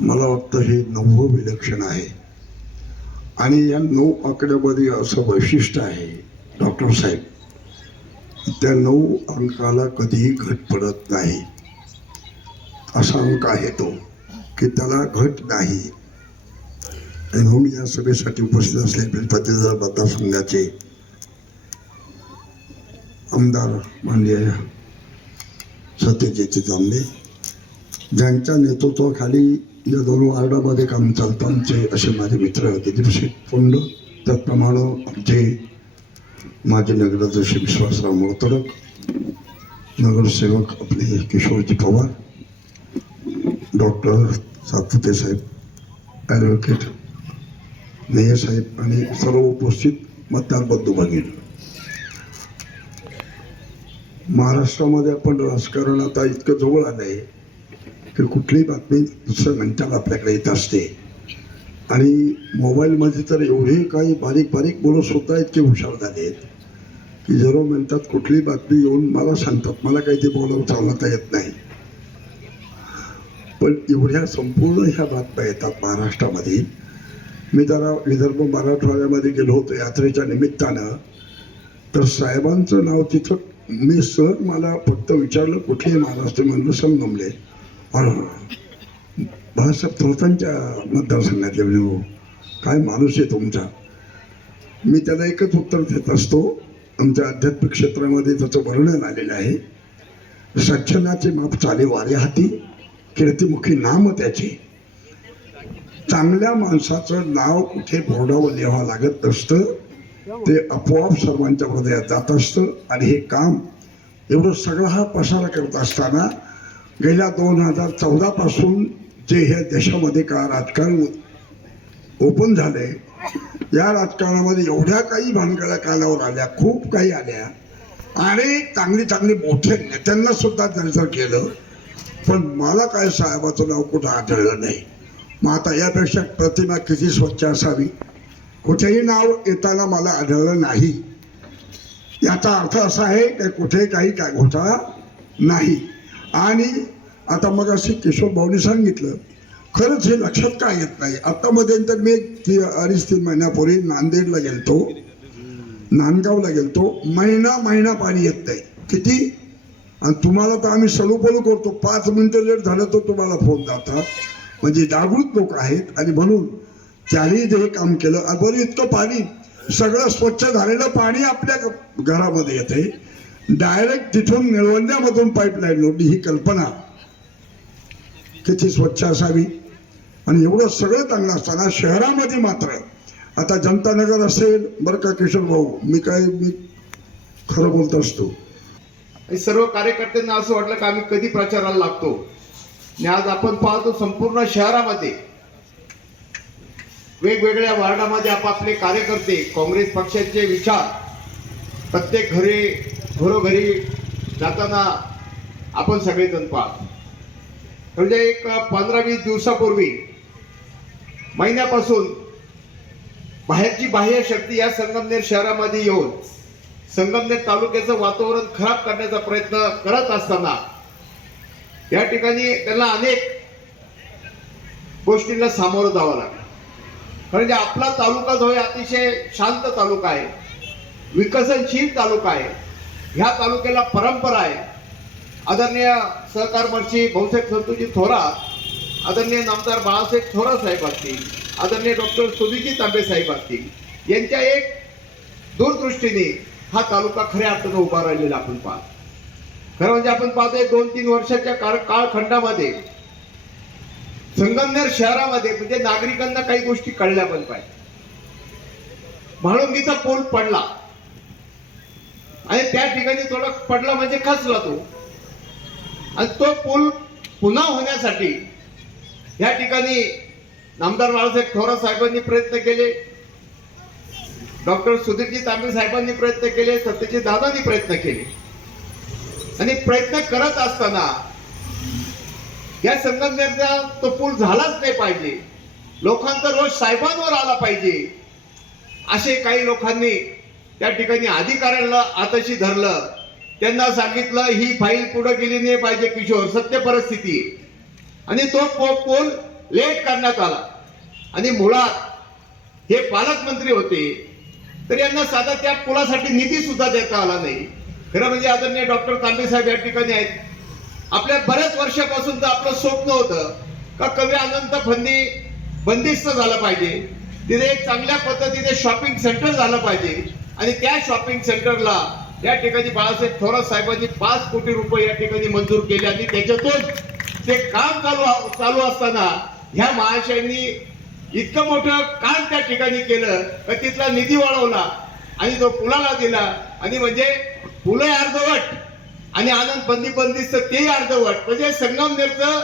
मला वाटतं हे नववं विलक्षण आहे. आणि या नऊ आकड्यामध्ये असं वैशिष्ट्य आहे डॉक्टर साहेब त्या नऊ अंकाला कधीही घट पडत नाही. असा अंक आहे तो की त्याला घट नाही. आणि म्हणून या सभेसाठी उपस्थित असलेले प्रतिनिधी मतदारसंघाचे आमदार माननीय सत्यजित तांबे ज्यांच्या नेतृत्वाखाली या दोन वार्डामध्ये काम चालतं. आमचे असे माझे मित्र होते शेठ फोंड. त्याचप्रमाणे आमचे माजी नगराध्यक्ष विश्वासराव मोळतडक नगरसेवक आपले किशोरजी पवार डॉक्टर सातपुते साहेब ॲडव्होकेट नेय साहेब आणि सर्व उपस्थित मतदार बंधू भगिनी. महाराष्ट्रामध्ये आपण राजकारण आता इतकं जवळ आलं आहे की कुठलीही बातमी दुसऱ्या मिनटाला आपल्याकडे येत असते. आणि मोबाईलमध्ये तर एवढे काही बारीक बारीक मुलं स्वतः इतके हुशार झाले आहेत. की झिरो म्हणतात कुठलीही बातमी येऊन मला सांगतात मला काही ते बोलावं चालवता येत नाही. पण एवढ्या संपूर्ण ह्या बातम्या येतात महाराष्ट्रामध्ये. मी जरा विदर्भ मराठवाड्यामध्ये गेलो होतो यात्रेच्या निमित्तानं. तर साहेबांचं नाव तिथं मी सर मला फक्त विचारलं कुठे महाराष्ट्र? म्हणलं संगमले. बाळासाहेब थोरातांच्या मतदारसंघातले म्हणजे काय माणूस आहे तुमचा? मी त्याला एकच उत्तर देत असतो आमच्या आध्यात्मिक क्षेत्रामध्ये त्याचं वर्णन आलेलं आहे. सज्जनाचे माप चाले वारे हाती कीर्तिमुखी नाम त्याचे. चांगल्या माणसाचं नाव कुठे बोर्डावर लिहावं लागत नसतं ते आपोआप सर्वांच्या हृदयात जात असतं आणि हे काम एवढं सगळा हा पसारा करत असताना गेल्या दोन हजार चौदा पासून जे ह्या देशामध्ये का राजकारण ओपन झाले या राजकारणामध्ये एवढ्या काही भानगड्या कालावर आल्या खूप काही आल्या आणि चांगली चांगली मोठे नेत्यांना सुद्धा त्यांचं केलं पण मला काय साहेबाचं नाव कुठं आढळलं नाही. मग आता यापेक्षा प्रतिमा किती स्वच्छ असावी? कुठेही नाव येताना मला आढळलं नाही. याचा अर्थ असा आहे की कुठे काही काय घोटाळा नाही. आणि आता मग असे किशोर भाऊनी सांगितलं खरंच हे लक्षात काय येत नाही? आता मध्यंतर मी ती अडीच तीन महिन्यापूर्वी नांदेडला गेलतो. नांदगावला गेलतो. महिना महिना पाणी येत नाही. किती? आणि तुम्हाला तर आम्ही सलूपलू करतो. पाच मिनटं लेट झालं तर तुम्हाला फोन जातात म्हणजे जागृत लोक आहेत. आणि म्हणून त्यांनी जे हे काम केलं बरं इतकं पाणी सगळं स्वच्छ झालेलं पाणी आपल्या घरामध्ये घरामध्ये येते डायरेक्ट तिथून निळवंड्यामधून पाईपलाईन लोडली ही कल्पना. किती स्वच्छ असावी? आणि एवढं सगळं चांगलं असताना शहरामध्ये मात्र आता जनता नगर असेल बरं का किशोर भाऊ मी काय मी खरं बोलत असतो. सर्व कार्यकर्त्यांना असं वाटलं की आम्ही कधी प्रचाराला लागतो? आणि आज आपण पाहतो संपूर्ण शहरामध्ये वेगवेगळ्या वार्डामध्ये आपापले कार्यकर्ते काँग्रेस पक्षाचे विचार प्रत्येक घरे घरोघरी जाताना आपण सगळेजण पाहतो. म्हणजे एक पंधरा वीस दिवसापूर्वी महिन्यापासून बाहेरची बाह्य शक्ती या संगमनेर शहरामध्ये येऊन संगमनेर तालुक्याचं वातावरण खराब करण्याचा प्रयत्न करत असताना या ठिकाणी त्यांना अनेक गोष्टींना सामोरं जावं लागलं. म्हणजे आपला तालुका जो आहे अतिशय शांत तालुका आहे विकसनशील तालुका आहे. ह्या तालुक्याला परंपरा आहे. आदरणीय सहकार मंत्री भाऊसाहेब संतोजी थोरात आदरणीय नामदार बाळासाहेब थोरात साहेब असतील आदरणीय डॉक्टर सुभिजी तांबे साहेब असतील यांच्या एक दूरदृष्टीने हा तालुका खऱ्या अर्थानं उभा राहिलेला आपण पाहतो. खरं म्हणजे आपण पाहतोय दोन तीन वर्षाच्या काळ काळखंडामध्ये संगमनेर शहरामध्ये म्हणजे नागरिकांना काही गोष्टी कळल्या पण पाहिजे. म्हाळुंगीचा पूल पडला. आणि त्या ठिकाणी थोडा पडला म्हणजे खचला तो. आणि तो पूल पुन्हा होण्यासाठी या ठिकाणी नामदार बाळासाहेब थोरात साहेबांनी प्रयत्न केले. डॉक्टर सुधीरजी तांबे साहेबांनी प्रयत्न केले सत्यजी दादांनी प्रयत्न केले. आणि प्रयत्न करत असताना या संगमनेरचा तो पूल झालाच नाही पाहिजे. लोकांचा रोष साहेबांवर आला पाहिजे. असे काही लोकांनी त्या ठिकाणी अधिकाऱ्यांना आताशी धरलं. त्यांना सांगितलं ही फाईल पुढे गेली नाही पाहिजे किशोर. सत्य परिस्थिती. आणि तो पो- पोल लेट करण्यात आला. आणि मुळात हे पालकमंत्री होते तर यांना साधा त्या पुलासाठी निधी सुद्धा देता आला नाही. खरं म्हणजे आदरणीय डॉक्टर तांबे साहेब या ठिकाणी आहेत. आपल्या बऱ्याच वर्षापासूनचं आपलं स्वप्न होतं का कवी अनंत फंदी बंदिस्त झालं पाहिजे. तिथे एक चांगल्या पद्धतीने शॉपिंग सेंटर झालं पाहिजे. आणि त्या शॉपिंग सेंटरला या ठिकाणी बाळासाहेब थोरात साहेबांनी पाच कोटी रुपये या ठिकाणी मंजूर केले आणि त्याच्यातून ते काम चालू चालू असताना ह्या महाशयांनी इतकं मोठं काम त्या ठिकाणी केलं का तिथला निधी वाढवला आणि तो पुलाला दिला. आणि म्हणजे पुलं अर्धवट आणि आनंद बंदी बंदीच ते अर्धवट. म्हणजे संगमनेरचं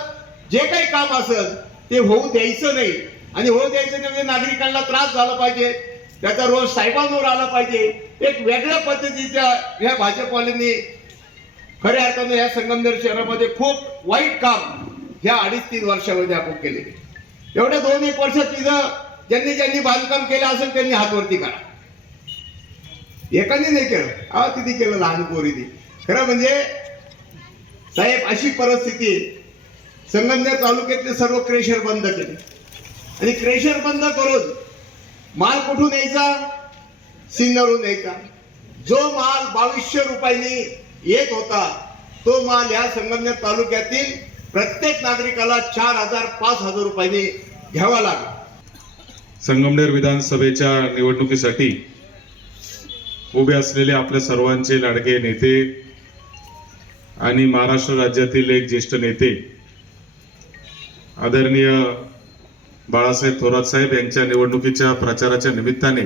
जे काही काम असेल ते होऊ द्यायचं नाही. आणि होऊ द्यायचं नाही म्हणजे नागरिकांना त्रास झाला पाहिजे. त्याचा रोज साहेबांवर आला पाहिजे. एक वेगळ्या पद्धतीच्या ह्या भाजपवाल्यांनी खऱ्या अर्थानं या संगमनेर शहरामध्ये खूप वाईट काम ह्या अडीच तीन वर्षामध्ये आपण केले. एवढ्या दोन एक वर्षात तिथं ज्यांनी ज्यांनी बांधकाम केलं असेल त्यांनी हातवरती करा. एकाने नाही केलं. हा तिथे केलं लहान पोरीने खरं म्हणजे साहेब अशी परिस्थिती संगमनेर तालुक्यातले सर्व क्रेशर बंद केले. आणि क्रेशर बंद करून माल कुठून यायचा? सिन्नरून यायचा. जो माल बावीसशे रुपयांनी येत होता तो माल या संगमनेर तालुक्यातील प्रत्येक नागरिकाला चार हजार पाच हजार रुपयांनी घ्यावा लागला. संगमनेर विधानसभेच्या निवडणुकीसाठी उभे असलेले आपल्या सर्वांचे लाडके नेते आणि महाराष्ट्र राज्यातील एक ज्येष्ठ नेते आदरणीय बाळासाहेब थोरात साहेब यांच्या निवडणुकीच्या प्रचाराच्या निमित्ताने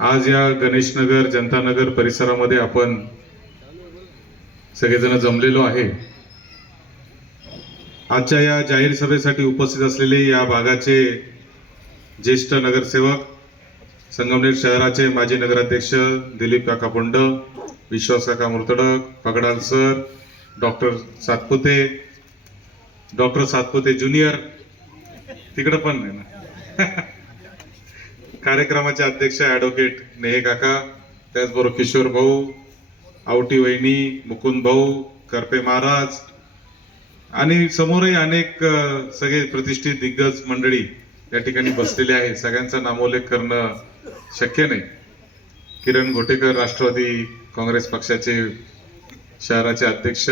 आज या गणेशनगर जनतानगर परिसरामध्ये आपण सगळेजण जमलेलो आहे. आजच्या या जाहीर सभेसाठी उपस्थित असलेले या भागाचे ज्येष्ठ नगरसेवक संगमनेर शहराचे माजी नगराध्यक्ष दिलीप काका पुंड विश्वास काका Murtadak Pagdal sir doctor Satpute doctor Satpute junior तिकडं पण नाही ना. कार्यक्रमाचे अध्यक्ष ॲडव्होकेट नेहे काका त्याचबरोबर किशोर भाऊ आवटी वहिनी मुकुंद भाऊ करपे महाराज आणि समोरही अनेक सगळे प्रतिष्ठित दिग्गज मंडळी या ठिकाणी बसलेले आहे सगळ्यांचा नामोल्लेख करणं शक्य नाही. किरण घोटेकर राष्ट्रवादी काँग्रेस पक्षाचे शहराचे अध्यक्ष.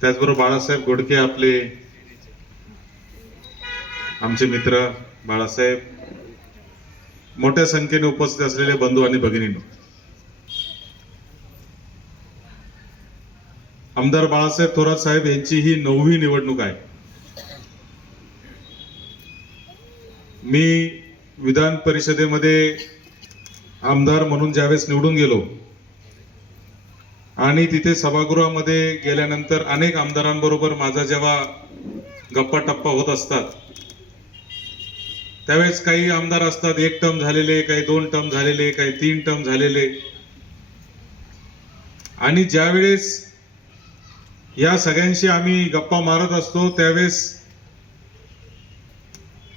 त्याचबरोबर बाळासाहेब गोडके आपले आमचे मित्र बाळासाहेब मोठ्या संख्येने उपस्थित असलेले बंधू आणि भगिनींनो. आमदार बाळासाहेब थोरात साहेब यांची ही नववी निवडणूक आहे. मी विधान परिषदेमध्ये आमदार म्हणून ज्यावेळेस निवडून गेलो आणि तिथे सभागृहामध्ये गेल्यानंतर अनेक आमदारांबरोबर माझा जेव्हा गप्पा टप्पा होत असतात त्यावेळेस काही आमदार असतात एक टर्म झालेले काही दोन टर्म झालेले काही तीन टर्म झालेले. आणि ज्यावेळेस या सगळ्यांशी आम्ही गप्पा मारत असतो त्यावेळेस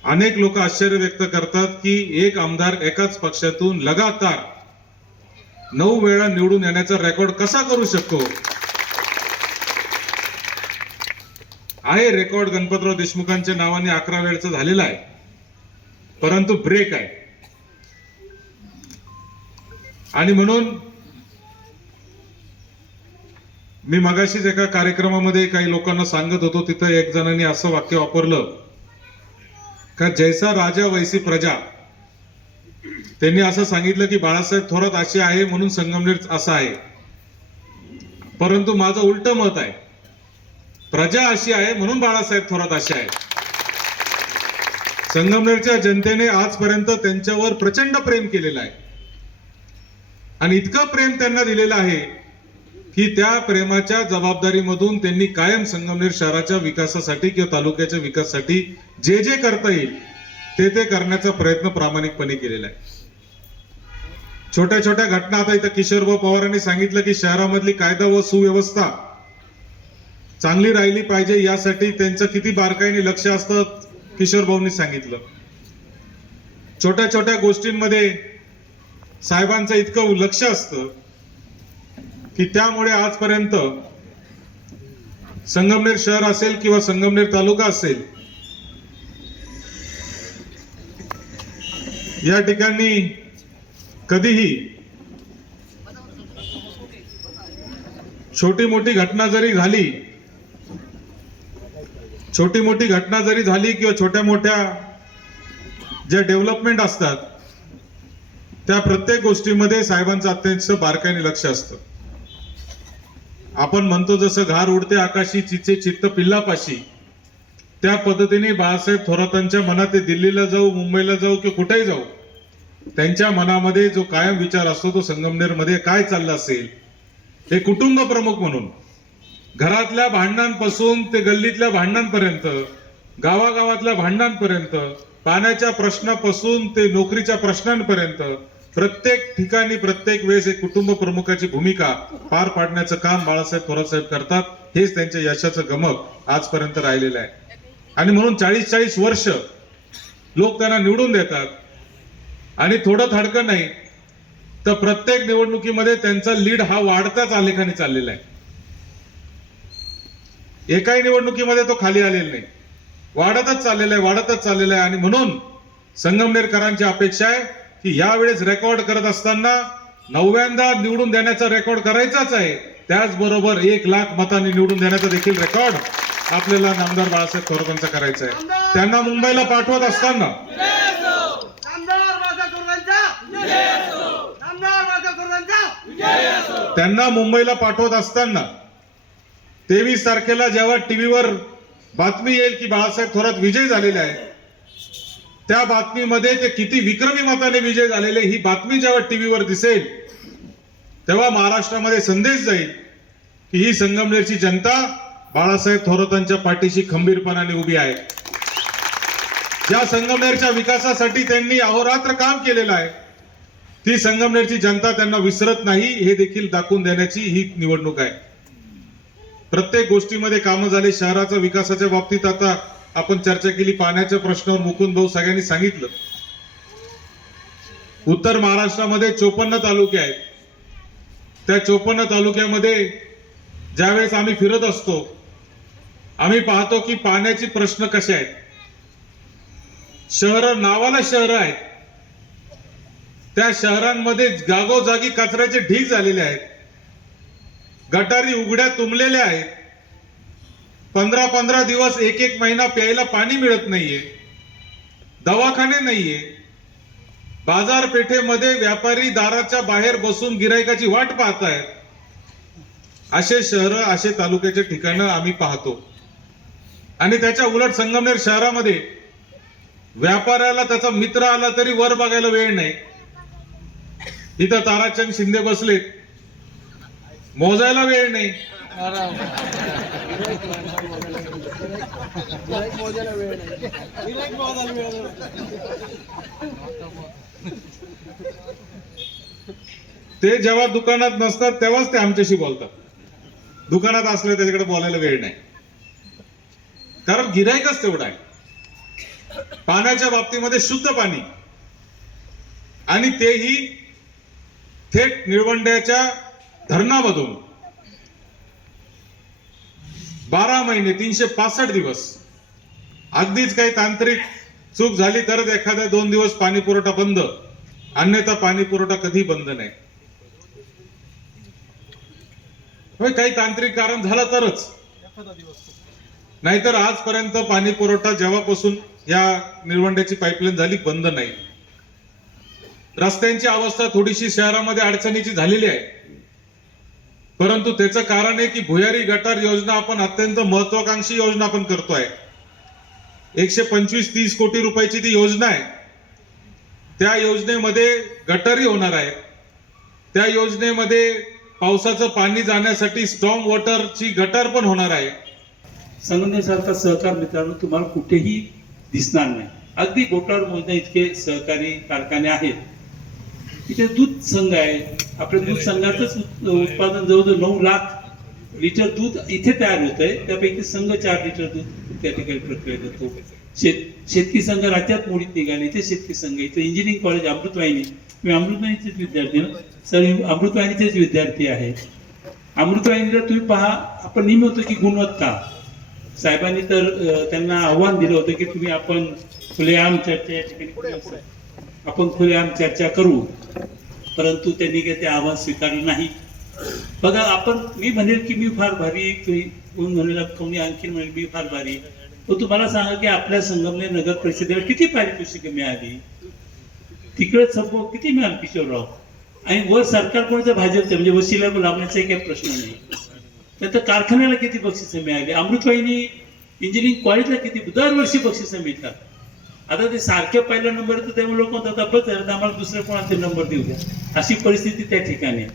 अनेक लोक आश्चर्य व्यक्त करतात की एक आमदार एकाच पक्षातून लगातार नऊ वेळा निवडून येण्याचा रेकॉर्ड कसा करू शकतो? आहे रेकॉर्ड गणपतराव देशमुखांच्या नावाने अकरा वेळचा झालेला आहे. परंतु ब्रेक आहे. आणि म्हणून मी मगाशीच एका कार्यक्रमामध्ये काही लोकांना सांगत होतो तिथं एक जणांनी असं वाक्य वापरलं का जैसा राजा वैसी प्रजा. त्यांनी असं सांगितलं की बाळासाहेब थोरात असे आहे म्हणून संगमनेर असं आहे. परंतु माझं उलट मत आहे प्रजा अशी आहे म्हणून बाळासाहेब थोरात असे आहे. संगमनेरच्या जनतेने आजपर्यंत त्यांच्यावर प्रचंड प्रेम केलेलं आहे. आणि इतकं प्रेम त्यांना दिलेलं आहे की त्या प्रेमाच्या जबाबदारीमधून त्यांनी कायम संगमनेर शहराच्या विकासासाठी किंवा तालुक्याच्या विकासासाठी जे जे करता येईल ते ते करण्याचा प्रयत्न प्रामाणिकपणे केलेला आहे. छोट्या छोट्या घटना आता इथं किशोरभाऊ पवारांनी सांगितलं की शहरामधली कायदा व सुव्यवस्था चांगली राहिली पाहिजे यासाठी त्यांचं किती बारकाईने लक्ष असतं किशोर भाऊंनी सांगितलं. छोट्या छोट्या गोष्टींमध्ये साहेबांचं इतकं लक्ष असतं की त्यामुळे आजपर्यंत संगमनेर शहर असेल किंवा संगमनेर तालुका असेल या ठिकाणी कधीही छोटी मोठी घटना जरी झाली छोटी मोठी घटना जरी झाली किंवा छोट्या मोठ्या ज्या डेव्हलपमेंट असतात त्या प्रत्येक गोष्टीमध्ये साहेबांचं अत्यंत बारकाईने लक्ष असतं. आपण म्हणतो जसं घार उडते आकाशी चिचे चित्त पिल्लापाशी त्या पद्धतीने बाळासाहेब थोरातांच्या मनात ते दिल्लीला जाऊ मुंबईला जाऊ किंवा कुठेही जाऊ त्यांच्या मनामध्ये जो कायम विचार असतो तो संगमनेरमध्ये काय चाललं असेल हे कुटुंब प्रमुख म्हणून घरातल्या भांडणांपासून ते गल्लीतल्या भांडणांपर्यंत गावागावातल्या भांडणांपर्यंत पाण्याच्या प्रश्नापासून ते नोकरीच्या प्रश्नांपर्यंत प्रत्येक ठिकाणी प्रत्येक वेळेस एक कुटुंब प्रमुखाची भूमिका पार पाडण्याचं काम बाळासाहेब थोरातसाहेब करतात हेच त्यांच्या यशाचं गमक आजपर्यंत राहिलेलं आहे. आणि म्हणून चाळीस चाळीस वर्ष लोक त्यांना निवडून देतात. आणि थोडं थाडकं नाही तर प्रत्येक निवडणुकीमध्ये त्यांचा लीड हा वाढताच आलेखाने चाललेला आहे. एकाही निवडणुकीमध्ये तो खाली आलेला नाही. वाढतच चाललेला आहे वाढतच चाललेला आहे. आणि म्हणून संगमनेरकरांची अपेक्षा आहे की यावेळेस रेकॉर्ड करत असताना नवव्यांदा निवडून देण्याचा रेकॉर्ड करायचाच आहे. त्याचबरोबर एक लाख मतांनी निवडून देण्याचा देखील रेकॉर्ड आपल्याला नामदार बाळासाहेब थोरातांचा करायचा आहे. त्यांना मुंबईला पाठवत असताना त्यांना मुंबईला पाठवत असताना तेवीस तारखेला जेव्हा टीव्हीवर बातमी येईल की बाळासाहेब थोरात विजय झालेले आहे त्या बातमीमध्ये ते किती विक्रमी मताने विजय झालेले ही बातमी जेव्हा टीव्हीवर दिसेल तेव्हा महाराष्ट्रामध्ये संदेश जाईल की ही संगमनेरची जनता बाळासाहेब थोरातांच्या पाठीशी खंबीरपणाने उभी आहे. ज्या संगमनेरच्या विकासासाठी त्यांनी अहोरात्र काम केलेलं आहे. ती संगमनेरची जनता त्यांना विसरत नाही हे देखील दाखवून देण्याची ही निवडणूक आहे. प्रत्येक गोष्टीमध्ये कामं झाले शहराच्या विकासाच्या बाबतीत आता आपण चर्चा केली पाण्याच्या प्रश्नावर मुकुंद भाऊ सगळ्यांनी सांगितलं. उत्तर महाराष्ट्रामध्ये चोपन्न तालुके आहेत. त्या चोपन्न तालुक्यामध्ये ज्यावेळेस आम्ही फिरत असतो आम्ही पाहतो की पाण्याचे प्रश्न कसे आहेत. शहर नावाला शहर आहेत. त्या शहरांमध्ये जागोजागी कचऱ्याचे ढीग झालेले आहेत. गटारी उघड्या तुंबलेल्या आहेत. पंधरा पंधरा दिवस एक एक महिना प्यायला पाणी मिळत नाहीये. दवाखाने नाहीये. बाजारपेठेमध्ये व्यापारी दाराच्या बाहेर बसून गिरायकाची वाट पाहत आहेत असे शहर असे तालुक्याचे ठिकाणं आम्ही पाहतो. आणि त्याच्या उलट संगमनेर शहरामध्ये व्यापाऱ्याला त्याचा मित्र आला तरी वर बघायला वेळ नाही. इथं ताराचंद शिंदे बसलेत. मोजायला वेळ नाही. ते जेव्हा दुकानात नसतात तेव्हाच ते आमच्याशी बोलतात. दुकानात असले त्याच्याकडे बोलायला वेळ नाही. कारण गिरायकच तेवढा आहे. पाण्याच्या बाबतीमध्ये शुद्ध पाणी. आणि तेही थेट निळवंड्याच्या धरणामधून. बारा महिने तीनशे पासष्ट दिवस. अगदीच काही तांत्रिक चूक झाली तरच एखाद्या दोन दिवस पाणी पुरवठा बंद. अन्यथा पाणी पुरवठा कधी बंद नाही. होय काही तांत्रिक कारण झालं तरच. नाहीतर आजपर्यंत पाणी पुरवठा जेव्हापासून या निळवंड्याची पाईपलाईन झाली बंद नाही. रस्त्यांची अवस्था थोडीशी शहरामध्ये अडचणीची झालेली आहे. परंतु त्याचं कारण आहे की भुयारी गटार योजना आपण अत्यंत महत्वाकांक्षी योजना आपण करतोय. एकशे पंचवीस तीस कोटी रुपयाची ती योजना आहे. त्या योजनेमध्ये गटारी होणार आहे त्या योजनेमध्ये पावसाचं पाणी जाण्यासाठी स्टॉम वॉटरची गटार पण होणार आहे. संगमनेरसारखा सहकार मित्रांनो तुम्हाला कुठेही दिसणार नाही. अगदी घोटाळ मोजण्या इतके सहकारी कारखाने आहेत. इथे दूध संघ आहे आपल्या दूध संघाचंच उत्पादन जवळजवळ नऊ लाख लिटर दूध इथे तयार होत आहे त्यापैकी संघ चार लिटर दूध त्या ठिकाणी प्रक्रिया करतो. शेत शेतकी संघ राज्यात मोडीत निघाले इथे शेतकी संघ इथे इंजिनिअरिंग कॉलेज अमृतवाहिनी मी अमृतवाहिनीचेच विद्यार्थी ना? सर अमृतवाहिनीचेच विद्यार्थी आहे अमृतवाहिनीला तुम्ही पहा आपण नेहमी होतो की गुणवत्ता. साहेबांनी तर त्यांना आव्हान दिलं होतं की तुम्ही आपण खुलेआम चर्चा या ठिकाणी आपण खुलेआम चर्चा करू. परंतु त्यांनी काही ते आव्हान स्वीकारलं नाही. बघा आपण मी म्हणेल की मी फार भारी तुम्ही कोण म्हणेल कोणी आणखी म्हणेल मी फार भारी. पण तुम्हाला सांगा की आपल्या संगमने नगर परिषदेला किती पारितोषिकं मिळाली? तिकडे संभव किती मिळाल किशोरराव? आणि वर सरकार कोणाचं भाजपचं. म्हणजे वशिला लावण्याचा काही प्रश्न नाही. त्यानंतर कारखान्याला किती बक्षिसं मिळाली? अमृतवाहिनी इंजिनिअरिंग कॉलेजला किती? दरवर्षी बक्षिसं मिळतात. आता ते सारखे पहिला नंबर तर तेव्हा लोक म्हणतात "बस तर आम्हाला दुसऱ्या कोणाचे नंबर देऊ द्या. अशी परिस्थिती त्या ठिकाणी आहे.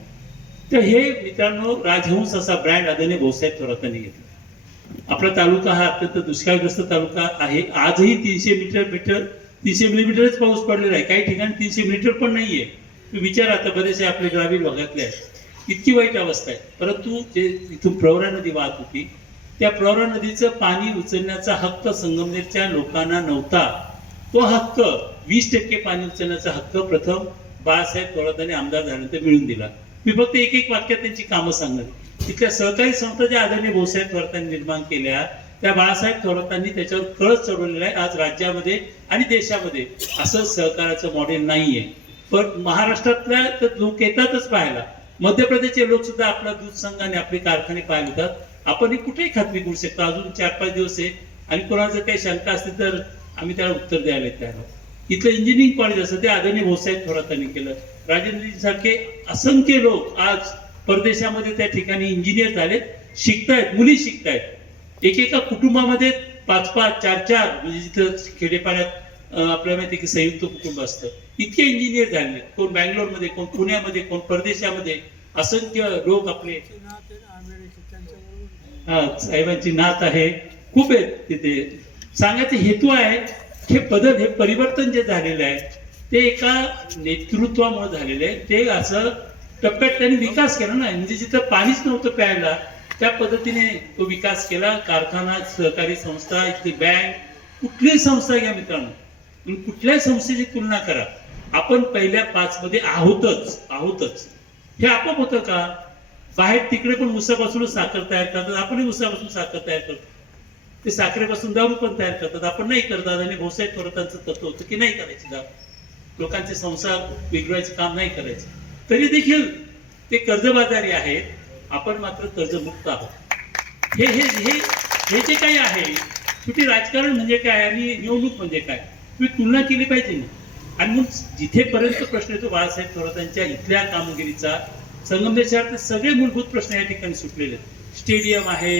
तर हे मित्रांनो राजहंस असा ब्रँड आदरणीय भाऊसाहेब थोरातांनी घेतला. आपला तालुका हा अत्यंत दुष्काळग्रस्त तालुका आहे. आजही तीनशे मीटर मीटर तीनशे मिलीमीटरच पाऊस पडलेला आहे. काही ठिकाणी तीनशे मीटर पण नाहीये. तुम्ही विचार आता बरेचसे आपले ग्रामीण भागातले आहेत. इतकी वाईट अवस्था आहे. परंतु जे इथून प्रवरा नदी वाहत होती त्या प्रवरा नदीचं पाणी उचलण्याचा हक्क संगमनेरच्या लोकांना नव्हता. तो हक्क वीस टक्के पाणी उचलण्याचा हक्क प्रथम बाळासाहेब थोरातांनी आमदार झाल्यानंतर मिळून दिला. मी फक्त एक एक वाक्यात त्यांची कामं सांगणार तिथल्या सहकारी संस्था ज्या आदरणीय भाऊसाहेब थोरातांनी निर्माण केल्या त्या बाळासाहेब थोरातांनी त्याच्यावर कळस चढवलेला आहे. आज राज्यामध्ये आणि देशामध्ये असं सहकाराचं मॉडेल नाहीये. पण महाराष्ट्रातल्या तर लोक येतातच पाहायला. मध्य प्रदेशचे लोक सुद्धा आपला दूध संघ आणि आपले कारखाने पाहायला येतात. आपण ही कुठेही खात्री करू शकतो. अजून चार पाच दिवस आहे. आणि कोणाचं काही शंका असतील तर आम्ही त्याला उत्तर द्यायला तयार आहोत. इथलं इंजिनिअरिंग कॉलेज असं ते आदरणीय भाऊसाहेब थोरातांनी केलं. राजेंद्रजी सारखे असंख्य लोक आज परदेशामध्ये त्या ठिकाणी इंजिनियर झालेत शिकतायत मुली शिकतायत. एकेका कुटुंबामध्ये पाच पाच चार चार म्हणजे जिथं खेडेपाड्यात आपल्याला माहिती की संयुक्त कुटुंब असतं. इतके इंजिनियर झाले कोण बँगलोरमध्ये कोण पुण्यामध्ये कोण परदेशामध्ये असंख्य लोक आपले. हा साहेबांची नात आहे. खूप आहेत तिथे. सांगायचा हेतू आहे हे बदल हे परिवर्तन जे झालेलं आहे ते एका नेतृत्वामुळे झालेलं आहे. ते असं टप्प्यात त्यांनी विकास केला ना म्हणजे जिथं पाणीच नव्हतं प्यायला त्या पद्धतीने तो विकास केला. कारखाना सहकारी संस्था इथली बँक कुठलीही संस्था घ्या मित्रांनो. कुठल्याही संस्थेची तुलना करा. आपण पहिल्या पाच मध्ये आहोतच आहोतच. हे आपोआप होतं का? बाहेर तिकडे पण उसापासूनच साखर तयार करतात आपणही उसापासून साखर तयार करतो. ते साखरेपासून दारू पण तयार करतात. आपण नाही करतात आणि भाऊसाहेब थोरातांचं तत्व होतं की नाही करायची दारू. लोकांचे संसार बिघडवायचं काम नाही करायचं. तरी देखील ते कर्जबाजारी आहेत. आपण मात्र कर्जमुक्त आहोत. हे हे हे हे जे काही आहे शेवटी राजकारण म्हणजे काय आणि निवडणूक म्हणजे काय? तुम्ही तुलना केली पाहिजे ना. आणि मग जिथेपर्यंत प्रश्न येतो बाळासाहेब थोरातांच्या इथल्या कामगिरीचा संगमनेर सगळे मूलभूत प्रश्न या ठिकाणी सुटलेले आहेत. स्टेडियम आहे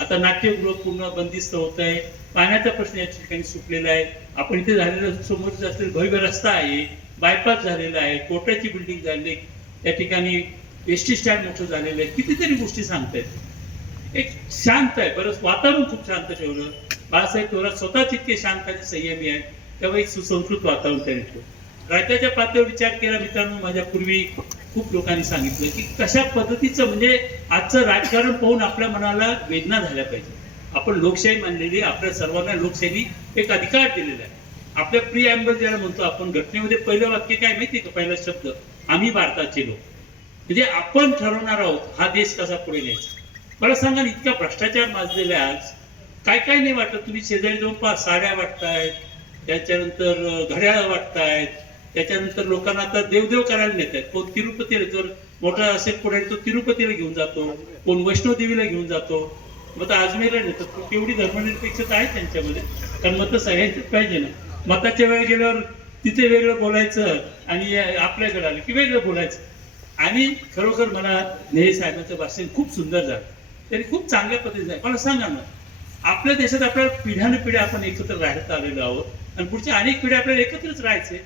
आता नाट्यगृह पूर्ण बंदिस्त होत आहे. पाण्याचा प्रश्न या ठिकाणी सुटलेला आहे. आपण इथे झालेलं समोर असलेला भव्य रस्ता आहे बायपास झालेला आहे कोट्याची बिल्डिंग झालेली त्या ठिकाणी एस टी स्टँड मोठं झालेलं आहे. कितीतरी गोष्टी सांगतायत. एक शांत आहे बरंच वातावरण खूप शांत ठेवलं. बाळासाहेब थोरात स्वतःच तितके शांत आणि संयमी आहे तेव्हा एक सुसंस्कृत वातावरण त्यांनी ठेवलं. राज्याच्या पातळीवर विचार केला मित्रांनो माझ्या पूर्वी खूप लोकांनी सांगितलं की कशा पद्धतीचं म्हणजे आजचं राजकारण पाहून आपल्या मनाला वेदना झाल्या पाहिजे. आपण लोकशाही मानलेली आपल्या सर्वांना लोकशाही एक अधिकार दिलेला आहे. आपल्या प्री अँबल ज्याला म्हणतो आपण घटनेमध्ये पहिलं वाक्य काय माहिती का? पहिला शब्द आम्ही भारताचे लोक. म्हणजे आपण ठरवणार आहोत हा देश कसा पुढे न्यायचा. मला सांगा इतका भ्रष्टाचार माजलेला आहे आज. काय काय नाही वाटत तुम्ही शेजारी जाऊन पहा साड्या वाटतायत त्याच्यानंतर घड्याळ घड्याळं वाटतायत त्याच्यानंतर लोकांना आता देवदेव करायला नेत आहेत कोण तिरुपतीला जर मोठा असेल पुढे तो तिरुपतीला घेऊन जातो कोण वैष्णोदेवीला घेऊन जातो. मग अजमेरला नेतात. तेवढी धर्मनिरपेक्षता आहे त्यांच्यामध्ये. कारण मत सगळ्यांचीच पाहिजे ना. मताच्या वेळ गेल्यावर तिथे वेगळं बोलायचं आणि आपल्याकडे आलं की वेगळं बोलायचं. आणि खरोखर मला नेहे साहेबांचं भाषण खूप सुंदर झालं. त्यांनी खूप चांगल्या पद्धतीने आहे मला सांगा ना आपल्या देशात आपल्याला पिढ्यानपिढ्या आपण एकत्र राहत आलेलो आहोत आणि पुढच्या अनेक पिढ्या आपल्याला एकत्रच राहायचे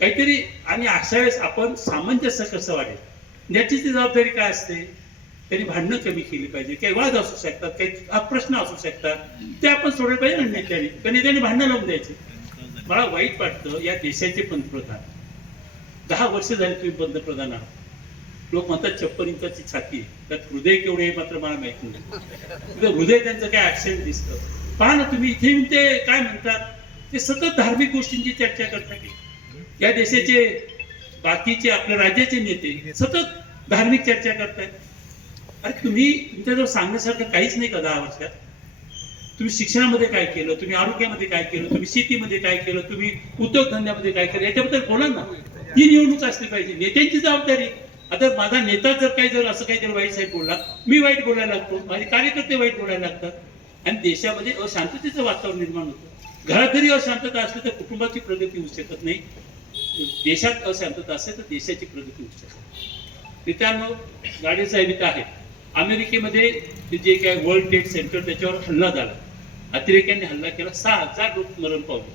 काहीतरी आणि अशा वेळेस आपण सामंजस्य कसं वाढेल? याची ती जबाबदारी काय असते? त्यांनी भांडणं कमी केली पाहिजे. काही वाद असू शकतात काही प्रश्न असू शकतात. ते आपण सोडले पाहिजे ना नेत्याने. पण नेत्याने भांडणं लावून द्यायचे. मला वाईट वाटतं या देशाचे पंतप्रधान. दहा वर्ष झाली तुम्ही पंतप्रधान आहात. लोक म्हणतात छप्पन इंचाची छाती त्यात हृदय केवढे हे मात्र मला माहीत नाही. हृदय त्यांचं काय ऍक्सिडेंट दिसतं? पहा ना तुम्ही इथे ते काय म्हणतात? ते सतत धार्मिक गोष्टींची चर्चा करतात. या देशाचे बाकीचे आपल्या राज्याचे नेते सतत धार्मिक चर्चा करतायत. अरे तुम्ही तुमच्याजवळ सांगण्यासारखं काहीच नाही का दहा वर्षात? तुम्ही शिक्षणामध्ये काय केलं? तुम्ही आरोग्यामध्ये काय केलं? तुम्ही शेतीमध्ये काय केलं? तुम्ही उद्योगधंद्यामध्ये काय केलं? याच्याबद्दल बोला ना. ती निवडणूक असली पाहिजे. नेत्यांची जबाबदारी. आता माझा नेता जर काही जर असं काही जर वाईट साहेब बोलला मी वाईट बोलायला लागतो. माझे कार्यकर्ते वाईट बोलायला लागतात. आणि देशामध्ये अशांततेचं वातावरण निर्माण होतं. घरात जरी अशांतता असली तर कुटुंबाची प्रगती होऊ शकत नाही. देशात अशांतता असेल तर देशाची प्रगती होऊ शकते मित्रांनो गाडी साहेब इथं आहेत. अमेरिकेमध्ये जे काय वर्ल्ड ट्रेड सेंटर त्याच्यावर हल्ला झाला. अतिरेक्यांनी हल्ला केला. सहा हजार लोक मरण पावले.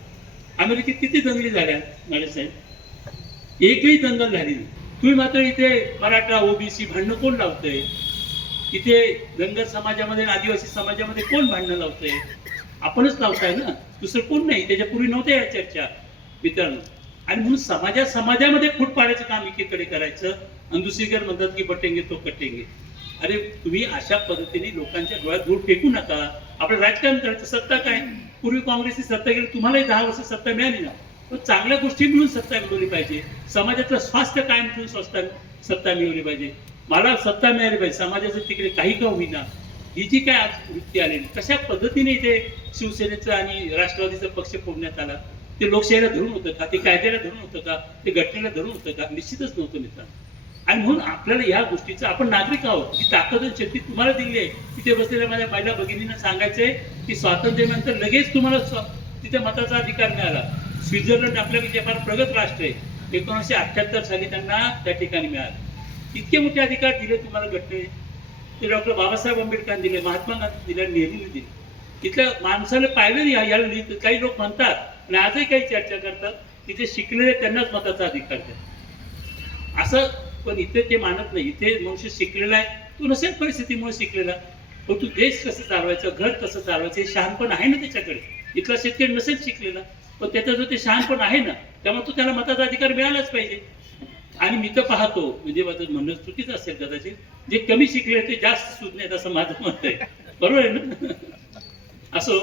अमेरिकेत किती दंगली झाल्या गाडी साहेब एकही दंगल झाली नाही. तुम्ही मात्र इथे मराठा ओबीसी भांडणं कोण लावतंय? इथे धनगर समाजामध्ये आदिवासी समाजामध्ये कोण भांडणं लावतंय? आपणच लावताय ना? दुसरं कोण नाही? त्याच्यापूर्वी नव्हत्या या चर्चा. मित्रांनो आणि म्हणून समाजा समाजामध्ये फूट पाडायचं काम एकीकडे करायचं आणि दुसरीकडे म्हणतात की बटेंगे तो कटेंगे. अरे तुम्ही अशा पद्धतीने लोकांच्या डोळ्यात धूळ फेकू नका. आपलं राजकारण करायचं सत्ता काय? पूर्वी काँग्रेसची सत्ता गेली तुम्हालाही दहा वर्ष सत्ता मिळाली ना. तर चांगल्या गोष्टी मिळून सत्ता मिळवली पाहिजे. समाजाचं स्वास्थ्य कायम ठेवून स्वस्ता सत्ता मिळवली पाहिजे. मला सत्ता मिळाली पाहिजे. समाजाचं तिकडे काही का होईना. ही जी काय आज वृत्ती आलेली कशा पद्धतीने इथे शिवसेनेचं आणि राष्ट्रवादीचा पक्ष फोडण्यात आला? ते लोकशाहीला धरून होतं का? ते कायद्याला धरून होतं का? ते घटनेला धरून होतं का? निश्चितच नव्हतं मित्रांनो आणि म्हणून आपल्याला या गोष्टीचं आपण नागरिक आहोत. ही ताकद आणि शक्ती तुम्हाला दिली आहे. तिथे बसलेल्या माझ्या पहिल्या भगिनींना सांगायचंय की स्वातंत्र्यानंतर लगेच तुम्हाला तिथे मताचा अधिकार मिळाला. स्वित्झर्लंड आपल्यापेक्षा फार प्रगत राष्ट्र आहे. एकोणीसशे अठ्ठ्याहत्तर साली त्यांना त्या ठिकाणी मिळालं. इतके मोठे अधिकार दिले तुम्हाला घटने ते डॉक्टर बाबासाहेब आंबेडकरांनी दिले महात्मा गांधी दिले नेहरूंनी दिले. तिथल्या माणसाला पाहिलं नाही या- याला लिहित- काही लोक म्हणतात आणि आजही काही चर्चा करतात तिथे शिकलेले त्यांनाच मताचा अधिकार द्या. असं पण इथे ते मानत नाही. इथे मनुष्य शिकलेला आहे. तो नसेल परिस्थितीमुळे शिकलेला. पण तू देश कसं चालवायचं घर कसं चालवायचं हे शहाणपण आहे ना त्याच्याकडे. इथला शेतकरी नसेल शिकलेला. पण त्याचा जो ते शहाणपण आहे ना त्यामुळे तो त्याला मताचा अधिकार मिळालाच पाहिजे. आणि मी तर पाहतो म्हणजे माझं म्हणणं चुकीचं असेल कदाचित जे कमी शिकले ते जास्त सुज्ञ असं माझं मत आहे. बरोबर आहे ना? असो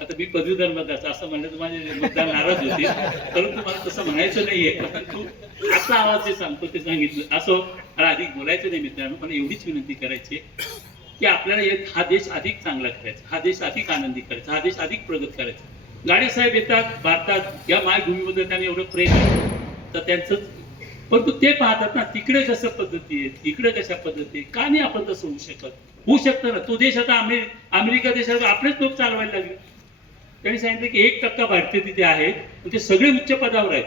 आता मी पदवीधर मतदार असं म्हणलं तर माझे मतदार नाराज होते. परंतु मला तसं म्हणायचं नाहीये. परंतु आता आवाज जे सांगतो ते सांगितलं. असो मला अधिक बोलायचं नाही मित्रांनो पण एवढीच विनंती करायची की आपल्याला हा देश अधिक चांगला करायचा हा देश अधिक आनंदी करायचा हा देश अधिक प्रगत करायचा. गाडे साहेब येतात भारतात या मायभूमीमध्ये त्यांनी एवढं प्रेम तर त्यांचं परंतु ते पाहतात ना तिकडे कशा पद्धती आहेत इकडे कशा पद्धती का नाही आपण तसं होऊ शकत? होऊ शकतं ना. तो देश आता अमेरिका देशात आपलेच लोक चालवायला लागले. त्यांनी सांगितलं की एक टक्का भारतीय तिथे आहेत पण ते सगळे उच्च पदावर आहेत.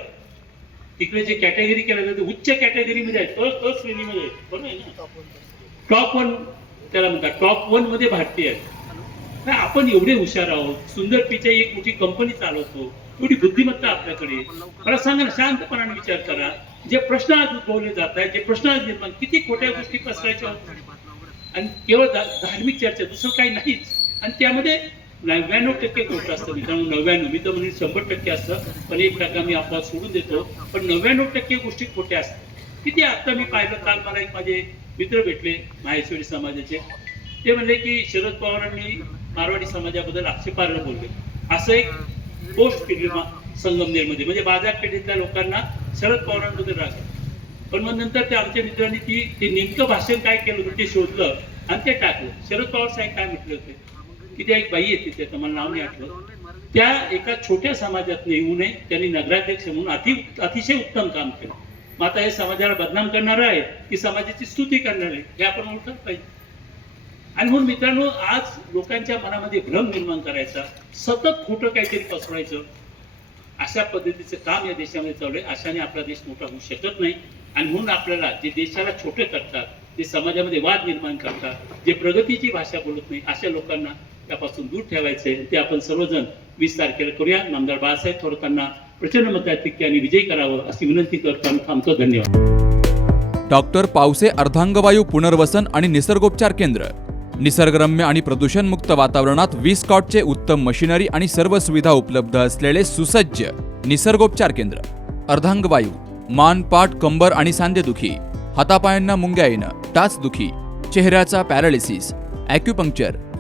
तिकडे जे कॅटेगरी केलं जातं उच्च कॅटेगरीमध्ये आहेत. अ श्रेणीमध्ये आहेत. बरोबर आहे ना? टॉप वन त्याला म्हणतात. टॉप वनमध्ये भारतीय आहेत. आपण एवढे हुशार आहोत. सुंदर पिचाई एक मोठी कंपनी चालवतो. एवढी बुद्धिमत्ता आपल्याकडे. मला सांगा ना शांतपणाने विचार करा. जे प्रश्न आज उद्भवले जात आहेत जे प्रश्न आज निर्माण किती खोट्या गोष्टी पसरायच्या आणि केवळ धार्मिक चर्चा दुसरं काही नाहीच. आणि त्यामध्ये नव्याण्णव टक्के खोटं असतं. मित्रांनो नव्याण्णव. मी तर म्हणजे शंभर टक्के असतं. पण एक टक्का मी आपला सोडून देतो. पण नव्याण्णव टक्के गोष्टी खोट्या असतात. किती आत्ता मी पाहिलं काल मला एक माझे मित्र भेटले माहेश्वरी समाजाचे. ते म्हणले की शरद पवारांनी मारवाडी समाजाबद्दल आक्षेपार्ह बोलले. असं एक पोस्ट केली संगमनेरमध्ये. म्हणजे बाजारपेठेतल्या लोकांना शरद पवारांबद्दल राग पण मग नंतर त्या आमच्या मित्रांनी ती ते नेमकं भाषण काय केलं होतं ते शोधलं आणि ते टाकलं. शरद पवार साहेब काय म्हटले होते? त्या एक बाई येते तिथे मला नाव नाही आठवत. त्या एका छोट्या समाजात येऊ नये त्यांनी नगराध्यक्ष म्हणून अति अतिशय उत्तम काम केलं. मग आता हे समाजाला बदनाम करणार आहे की समाजाची स्तुती करणार आहे हे आपण ओळखत पाहिजे. आणि म्हणून मित्रांनो आज लोकांच्या मनामध्ये भ्रम निर्माण करायचा सतत खोटं काहीतरी पसरवायचं अशा पद्धतीचं काम या देशामध्ये चालू आहे. अशाने आपला देश मोठा होऊ शकत नाही. आणि म्हणून आपल्याला जे देशाला छोटे करतात जे समाजामध्ये वाद निर्माण करतात जे प्रगतीची भाषा बोलत नाही अशा लोकांना त्यापासून दूर ठेवायचे. ते आपण सर्वजण वीस तारखेला करूया. नामदार बाळासाहेब थोरातांना प्रचंड मताधिक्याने विजयी करावं अशी विनंती करताना थांबतो. धन्यवाद. डॉक्टर पावसे अर्धांगवायू पुनर्वसन आणि निसर्गोपचार केंद्र. निसर्गरम्य आणि प्रदूषणमुक्त वातावरणात वीस कॉटचे उत्तम मशिनरी आणि सर्व सुविधा उपलब्ध असलेले सुसज्ज निसर्गोपचार केंद्र. अर्धांगवायू मान पाठ कंबर आणि सांधेदुखी हातापायांना मुंग्या येणं टाचदुखी चेहऱ्याचा पॅरालिसिस ॲक्युपंक्चर